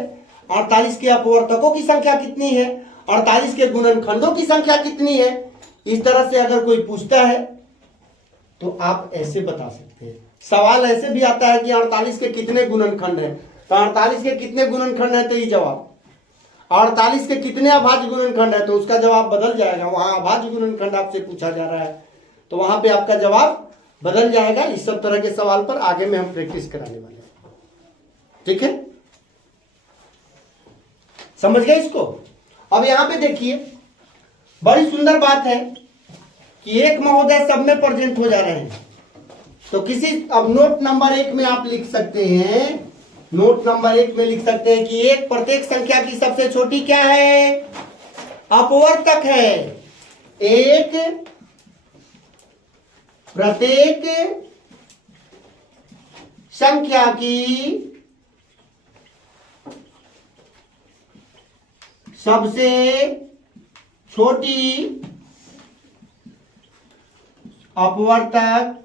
48 के अपवर्तकों की संख्या कितनी है, 48 के गुणनखंडों की संख्या कितनी है, इस तरह से अगर कोई पूछता है तो आप ऐसे बता सकते हैं। सवाल ऐसे भी आता है कि 48 के कितने गुणनखंड हैं, तो 48 के कितने गुणनखंड है तो ये जवाब, 48 के कितने अभाज्य गुणनखंड है तो उसका जवाब बदल जाएगा। वहां अभाज्य गुणनखंड आपसे पूछा जा रहा है तो वहां पे आपका जवाब बदल जाएगा। इस सब तरह के सवाल पर आगे में हम प्रैक्टिस कराने वाले हैं। ठीक है, समझ गए इसको? अब यहां पे देखिए बड़ी सुंदर बात है कि एक महोदय सब में प्रेजेंट हो जा रहे हैं। तो अब नोट नंबर 1 में आप लिख सकते हैं, नोट नंबर 1 में लिख सकते हैं कि एक प्रत्येक संख्या की सबसे छोटी क्या है? अपवर्तक है। एक प्रत्येक संख्या की सबसे छोटी अपवर्तक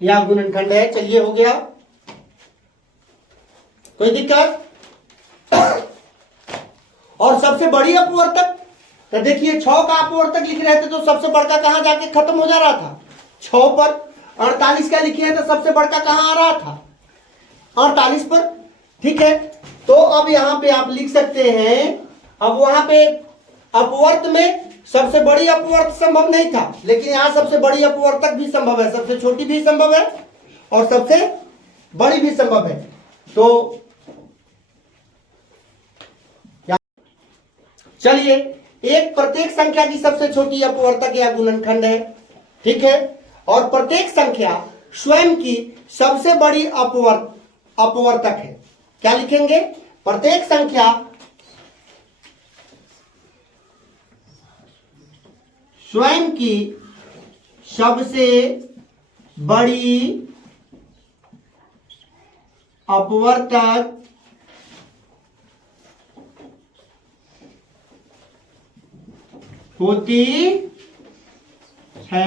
या गुणनखंड है। चलिए, हो गया, कोई दिक्कत? और सबसे बड़ी अपवर्तक, तो देखिए 6 का अपवर्तक लिख रहे थे तो सबसे बड़का कहां जाके खत्म हो जा रहा था? 6 पर। 48 का लिखे हैं तो सबसे बड़का कहां आ रहा था? 48 पर। ठीक है, तो अब यहां पे आप लिख सकते हैं, अब वहां पे अपवर्त में सबसे बड़ी अपवर्त संभव नहीं था, लेकिन यहां सबसे बड़ी अपवर्तक भी संभव है, सबसे छोटी भी संभव है और सबसे बड़ी भी संभव है। तो चलिए, एक प्रत्येक संख्या की सबसे छोटी अपवर्तक या गुणनखंड है। ठीक है, और प्रत्येक संख्या स्वयं की सबसे बड़ी अपवर्तक है। क्या लिखेंगे? प्रत्येक संख्या स्वयं की सबसे बड़ी अपवर्तक होती है।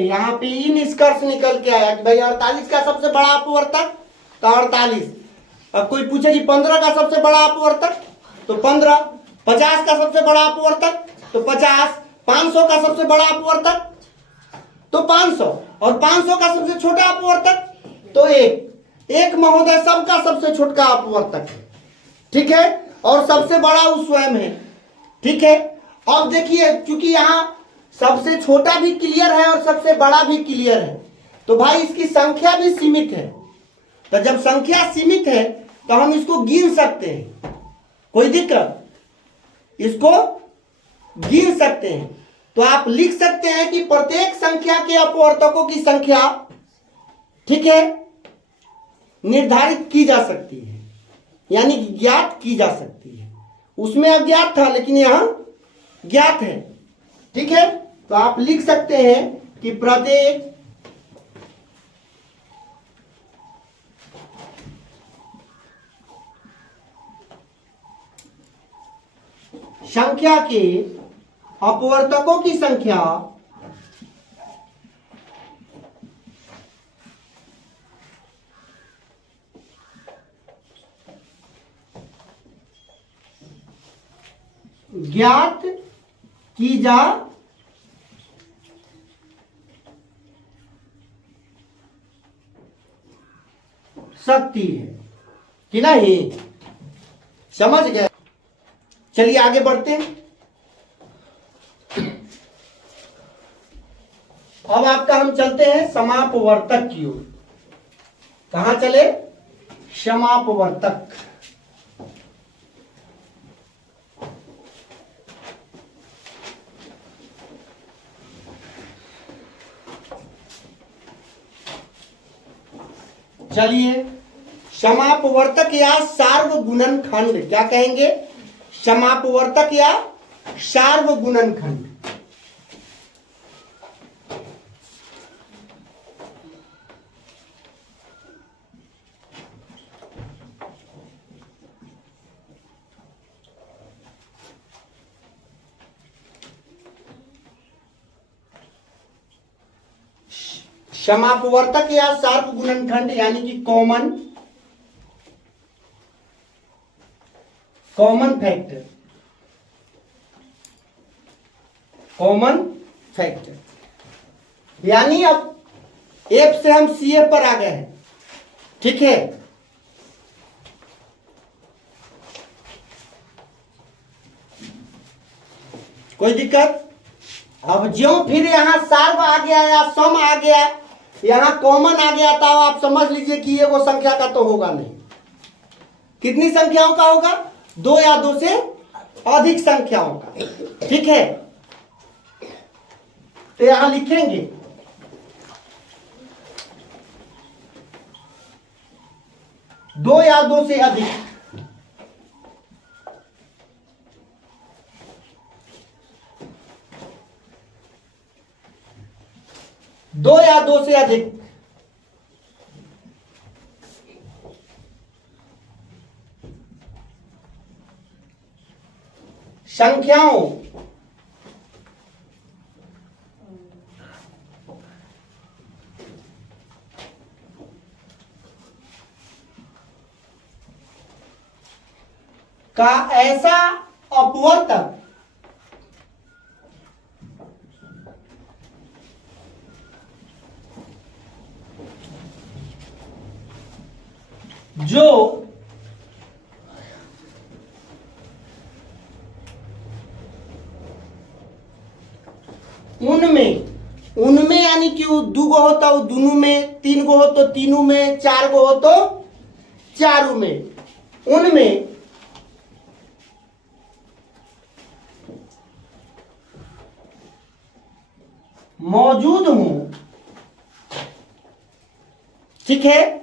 यहां पे ही निष्कर्ष निकल के आया कि भाई 48 का सबसे बड़ा अपवर्तक तो 48। अब कोई पूछे कि 15 का सबसे बड़ा अपवर्तक तो 15, 50 का सबसे बड़ा अपवर्तक तो 50, 500 का सबसे बड़ा अपवर्तक तो 500 और 500 का सबसे छोटा अपवर्तक तो 1। एक महोदय सबका सबसे छोटा अपवर्तक है। ठीक है, और सबसे बड़ा वो स्वयं है। ठीक है, अब देखिए क्योंकि यहां सबसे छोटा भी क्लियर है और सबसे बड़ा भी क्लियर है, तो भाई इसकी संख्या भी सीमित है। तो जब संख्या सीमित है तो हम इसको गिन सकते हैं, कोई दिक्कत? इसको गिन सकते हैं। तो आप लिख सकते हैं कि प्रत्येक संख्या के अपवर्तकों की संख्या, ठीक है, निर्धारित की जा सकती है, यानी ज्ञात की जा सकती है। उसमें अज्ञात था लेकिन यहां ज्ञात है। ठीक है, तो आप लिख सकते हैं कि प्रत्येक संख्या के अपवर्तकों की संख्या ज्ञात की जा सकती है कि नहीं? समझ गए? चलिए आगे बढ़ते हैं। अब आपका हम चलते हैं समापवर्तक की ओर। कहां चले? समापवर्तक। चलिए, समापवर्तक या सार्वगुणनखंड, क्या कहेंगे? समापवर्तक या सार्वगुणनखंड। समापवर्तक या सार्वगुणनखंड यानी कि कॉमन फैक्टर यानी अब एफ से हम सी एफ पर आ गए हैं, ठीक है। कोई दिक्कत? अब ज्यों फिर यहां सार्व आ गया या सम आ गया, यहां कॉमन आ गया, तो आप समझ लीजिए कि ये वो संख्या का तो होगा नहीं। कितनी संख्याओं का होगा? 2 या 2 से अधिक संख्याओं का, ठीक है। तो यहां लिखेंगे दो या 2 से अधिक, दो या 2 से अधिक संख्याओं का ऐसा अपवर्तक जो उनमें यानी कि 2 गो हो तो दोनों में, 3 गो हो तो तीनों में, 4 गो हो तो चारों में, उनमें मौजूद हूं, ठीक है।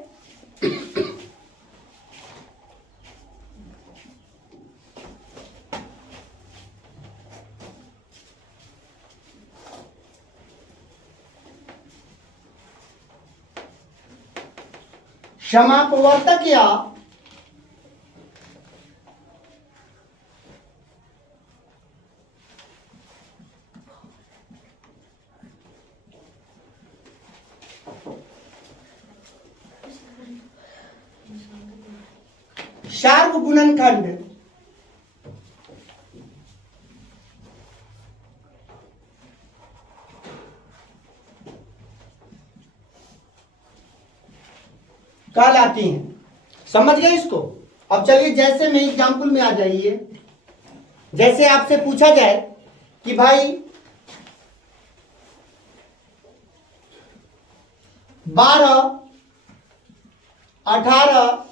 समापवर्तक या सार्वगुणनखंड कहलाती हैं। समझ गए इसको? अब चलिए जैसे में एग्जाम्पल में आ जाइए। जैसे आपसे पूछा जाए कि भाई 12, 18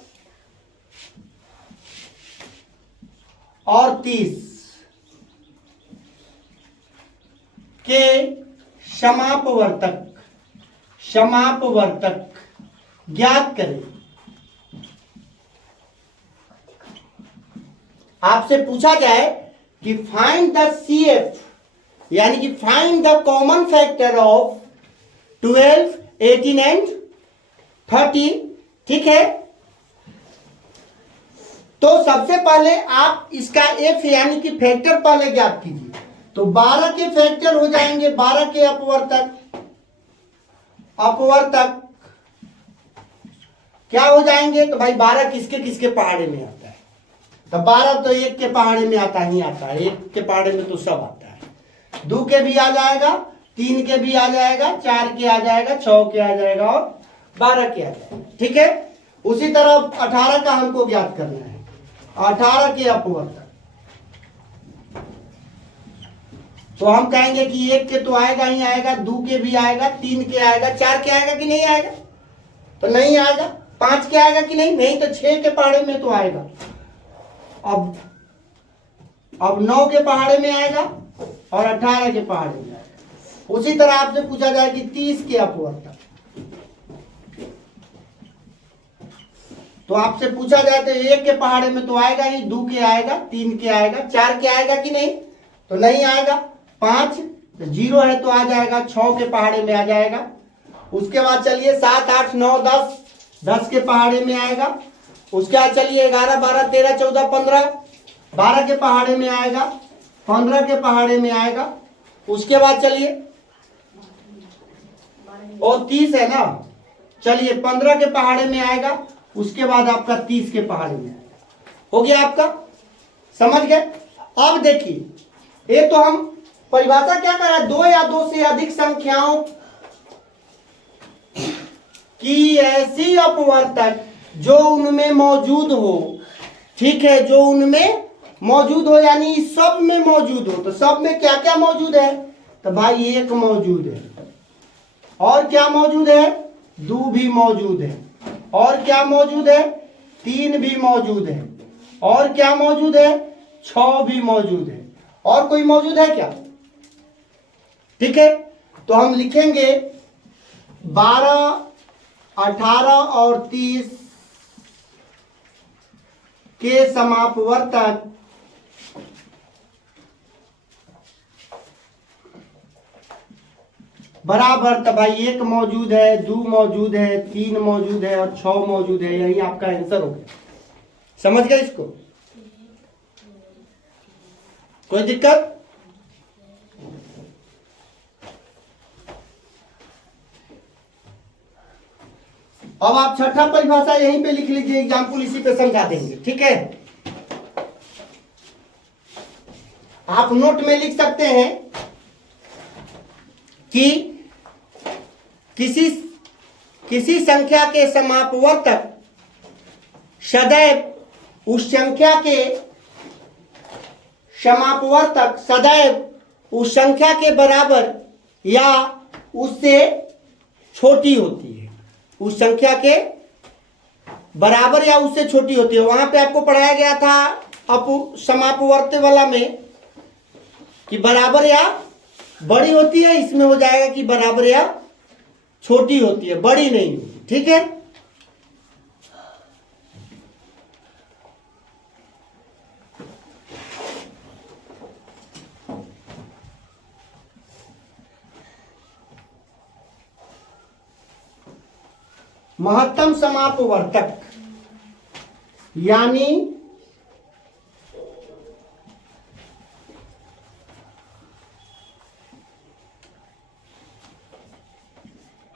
और 30 के समापवर्तक ज्ञात करें। आपसे पूछा जाए कि फाइंड द CF यानी कि find the common factor of 12, 18 and 30, ठीक है। तो सबसे पहले आप इसका F यानी कि फैक्टर पहले ज्ञात कीजिए। तो 12 के फैक्टर हो जाएंगे 12 के अपवर्तक क्या हो जाएंगे? तो भाई 12 किसके किसके पहाड़े में आता है? तो 12 तो 1 के पहाड़े में आता ही आता है, 1 के पहाड़े में तो सब आता है। 2 के भी आ जाएगा, 3 के भी आ जाएगा, 4 के आ जाएगा, 6 के आ जाएगा और 12 के आ जाएगा, ठीक है। उसी तरह 18 का हमको ज्ञात करना है, 18 के अपवर्तक। तो हम कहेंगे कि 1 के तो आएगा ही आएगा, 2 के भी आएगा, 3 के आएगा, 4 के आएगा कि नहीं आएगा? तो नहीं आएगा। 5 के आएगा कि नहीं? नहीं। तो 6 के पहाड़े में तो आएगा। अब 9 के पहाड़े में आएगा और 18 के पहाड़े में आएगा। उसी तरह आपसे पूछा जाए कि 30 के अपवर्तक, तो आपसे पूछा जाए तो 1 के पहाड़े में तो आएगा ही, 2 के आएगा, 3 के आएगा, 4 के आएगा कि नहीं? तो नहीं आएगा। 5 तो 0 है तो आ जाएगा, 6 के पहाड़े में आ जाएगा। उसके बाद चलिए 7, 8, 9, 10, 10 के पहाड़े में आएगा। उसके बाद चलिए 11, 12, 13, 14, 15, 12 के पहाड़े में आएगा, 15 के पहाड़े में आएगा। उसके बाद चलिए और 30 है ना, चलिए 15 के पहाड़े में आएगा। उसके बाद आपका 30 के पहाड़े में आएगा। हो गया आपका, समझ गए? अब देखिए, ये तो हम परिभाषा क्या कर रहा है, 2 या 2 से अधिक संख्याओं की ऐसी अपवर्तक जो उनमें मौजूद हो। ठीक है, जो उनमें मौजूद हो, यानी सब में मौजूद हो। तो सब में क्या क्या मौजूद है? तो भाई 1 मौजूद है, और क्या मौजूद है? 2 भी मौजूद है, और क्या मौजूद है? 3 भी मौजूद है, और क्या मौजूद है? 6 भी मौजूद है। और कोई मौजूद है क्या? ठीक है, तो हम लिखेंगे 12, 18 और 30 के समापवर्तक बराबर। तो भाई 1 मौजूद है, 2 मौजूद है, 3 मौजूद है और 6 मौजूद है। यही आपका आंसर हो गया। समझ गए इसको? कोई दिक्कत? अब आप छठा परिभाषा यहीं पे लिख लीजिए, एग्जाम्पल इसी पे समझा देंगे। ठीक है, आप नोट में लिख सकते हैं कि किसी संख्या के समापवर्तक सदैव उस संख्या के समापवर्तक सदैव उस संख्या के बराबर या उससे छोटी होती है। उस संख्या के बराबर या उससे छोटी होती है। वहां पे आपको पढ़ाया गया था समापवर्त वाला में कि बराबर या बड़ी होती है। इसमें हो जाएगा कि बराबर या छोटी होती है, बड़ी नहीं होती। ठीक है, महत्तम समापवर्तक यानी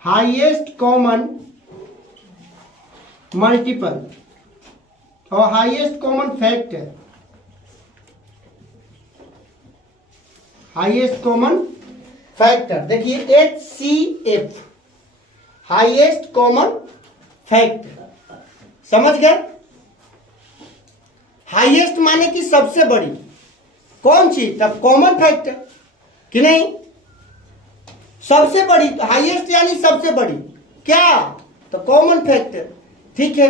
हाईएस्ट कॉमन मल्टीपल और highest common factor. Highest common factor देखिए HCF, हाईएस्ट कॉमन फैक्टर। समझ गए? हाईएस्ट माने कि सबसे बड़ी कौन सी, तब कॉमन फैक्टर कि नहीं? सबसे बड़ी, हाईएस्ट यानी सबसे बड़ी, क्या? तो कॉमन फैक्टर। ठीक है,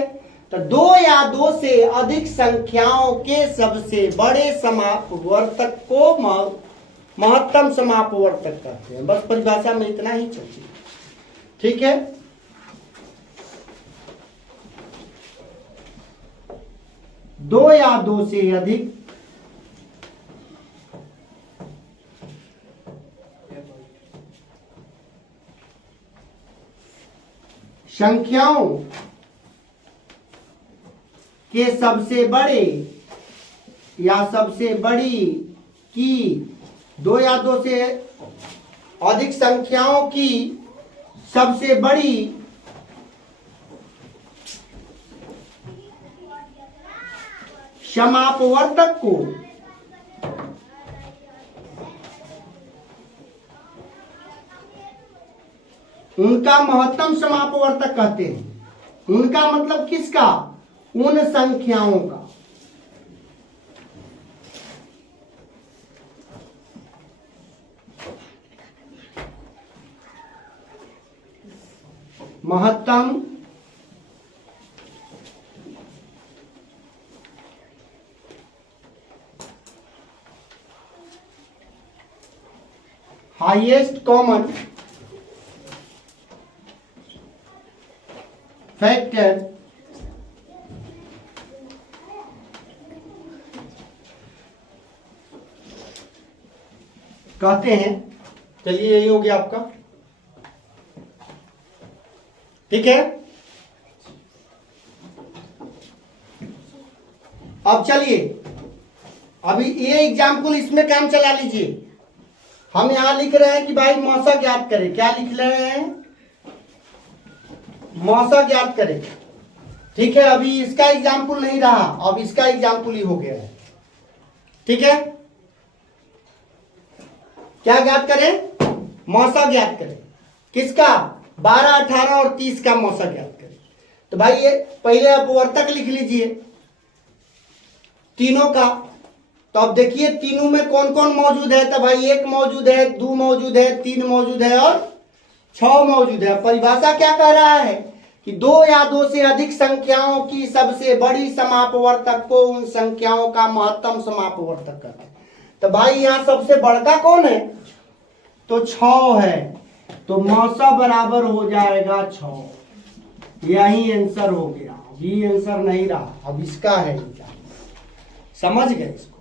तो 2 या 2 से अधिक संख्याओं के सबसे बड़े समापवर्तक को महत्तम समापवर्तक कहते हैं। बस परिभाषा में इतना ही चाहिए। ठीक है, दो या 2 से अधिक संख्याओं के सबसे बड़े या सबसे बड़ी की 2 या 2 से अधिक संख्याओं की सबसे बड़ी समापवर्तक को उनका महत्तम समापवर्तक कहते हैं। उनका मतलब किसका? उन संख्याओं का। महत्तम हाईएस्ट कॉमन फैक्टर कहते हैं। चलिए यही हो गया आपका, ठीक है। अब चलिए अभी ये एग्जाम्पल इसमें काम चला लीजिए। हम यहां लिख रहे हैं कि भाई मौसा ज्ञात करें। क्या लिख रहे हैं? मौसा ज्ञात करें, ठीक है। अभी इसका एग्जाम्पल नहीं रहा, अब इसका एग्जाम्पल ही हो गया है, ठीक है। क्या ज्ञात करें? मौसा ज्ञात करें। किसका? 12, 18 और 30 का मौसा ज्ञात करें। तो भाई ये पहले अपवर्तक लिख लीजिए तीनों का। तो अब देखिए तीनों में कौन कौन मौजूद है। तो भाई 1 मौजूद है, 2 मौजूद है, 3 मौजूद है और 6 मौजूद है। परिभाषा क्या कह रहा है कि 2 या 2 से अधिक संख्याओं की सबसे बड़ी समापवर्तक को उन संख्याओं का महत्तम समापवर्तक कहते हैं। तो भाई यहां सबसे बड़का कौन है? तो 6 है। तो मौसा बराबर हो जाएगा 6। यही आंसर हो गया, ये आंसर नहीं रहा। अब इसका है, समझ गए इसको?